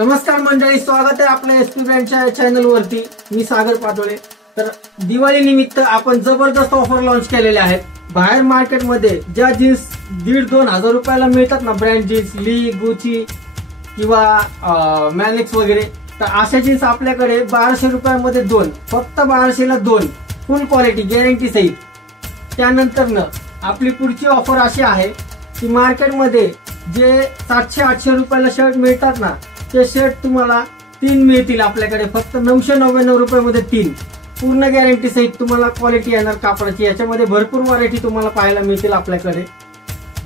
नमस्कार मंडळी, स्वागत आहे आपल्या एसपी ब्रँडच्या चॅनल वरती। मी सागर पाटोळे। तर दिवाळी निमित्त आपण जबरदस्त ऑफर लॉन्च केलेल्या आहेत। बाहेर मार्केटमध्ये ज्या जीन्स 1.5-2 हजार रुपयाला मिळतात ना, ब्रँड जीन्स ली, गुची किंवा मॅनिक्स वगैरे, तर अशा जीन्स आपल्याकडे 1200 रुपयामध्ये 2, फक्त 1200 ला 2 फुल क्वालिटी गॅरंटी सहित। त्यानंतर आपली पुढची ऑफर अशी आहे की मार्केटमध्ये जे 700-800 रुपयाला शर्ट मिळतात ना, ते शर्ट तुम्हाला 3 मिळतील आपल्याकडे फक्त 999 रुपयामध्ये 3 पूर्ण गॅरंटी सहित तुम्हाला क्वालिटी येणार कापडाची। याच्यामध्ये भरपूर व्हरायटी तुम्हाला पाहायला मिळतील आपल्याकडे।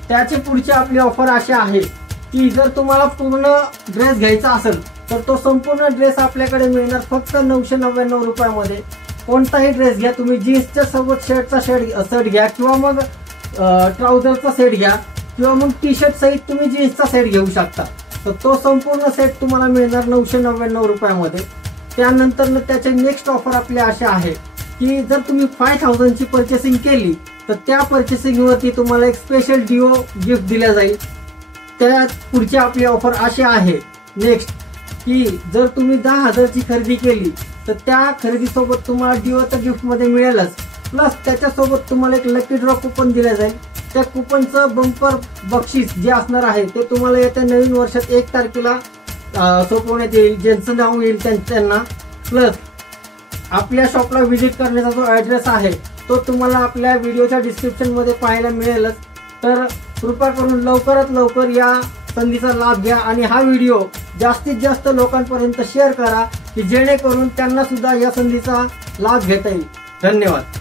त्याची पुढची आपली ऑफर अशी आहे की जर तुम्हाला पूर्ण ड्रेस घ्यायचा असेल तर तो संपूर्ण ड्रेस आपल्याकडे मिळणार फक्त 999 रुपयामध्ये। कोणताही ड्रेस घ्या तुम्ही, जीन्सच्या सोबत शर्टचा सेट घ्या किंवा मग ट्राउझरचा सेट घ्या किंवा मग टी शर्ट सहित तुम्ही जीन्सचा सेट घेऊ शकता। तर तो संपूर्ण सेट तुम्हाला मिळणार 999 रुपयामध्ये। त्यानंतर त्याचे नेक्स्ट ऑफर आपली अशी आहे की जर तुम्ही 5000 ची परचेसिंग केली तर त्या परचेसिंग वरती तुम्हाला एक स्पेशल डिओ गिफ्ट दिला जाईल। त्या पुढची आपली ऑफर अशी आहे नेक्स्ट की जर तुम्ही 10,000 ची खरेदी केली तर त्या खरेदीसोबत तुम्हाला डिओ तर गिफ्ट मध्ये मिळेलच, प्लस त्याच्यासोबत तुम्हाला एक लकी ड्रॉ कुपन दिला जाईल। त्या कुपनचं बंपर बक्षीस जे असणार आहे ते तुम्हाला येत्या नवीन वर्षात 1 तारखेला सोपवण्यात येईल। ज्यांचं नाव येईल त्यांना, प्लस आपल्या शॉपला व्हिजिट करण्याचा जो ॲड्रेस आहे तो तुम्हाला आपल्या व्हिडिओच्या डिस्क्रिप्शन मध्ये पाहायला मिळेलच। तर कृपा करून लवकरात लवकर या संधीचा लाभ घ्या आणि हा व्हिडिओ जास्तीत जास्त लोकांपर्यंत शेअर करा की जेणेकरून त्यांना सुद्धा या संधीचा लाभ घेता येईल। धन्यवाद।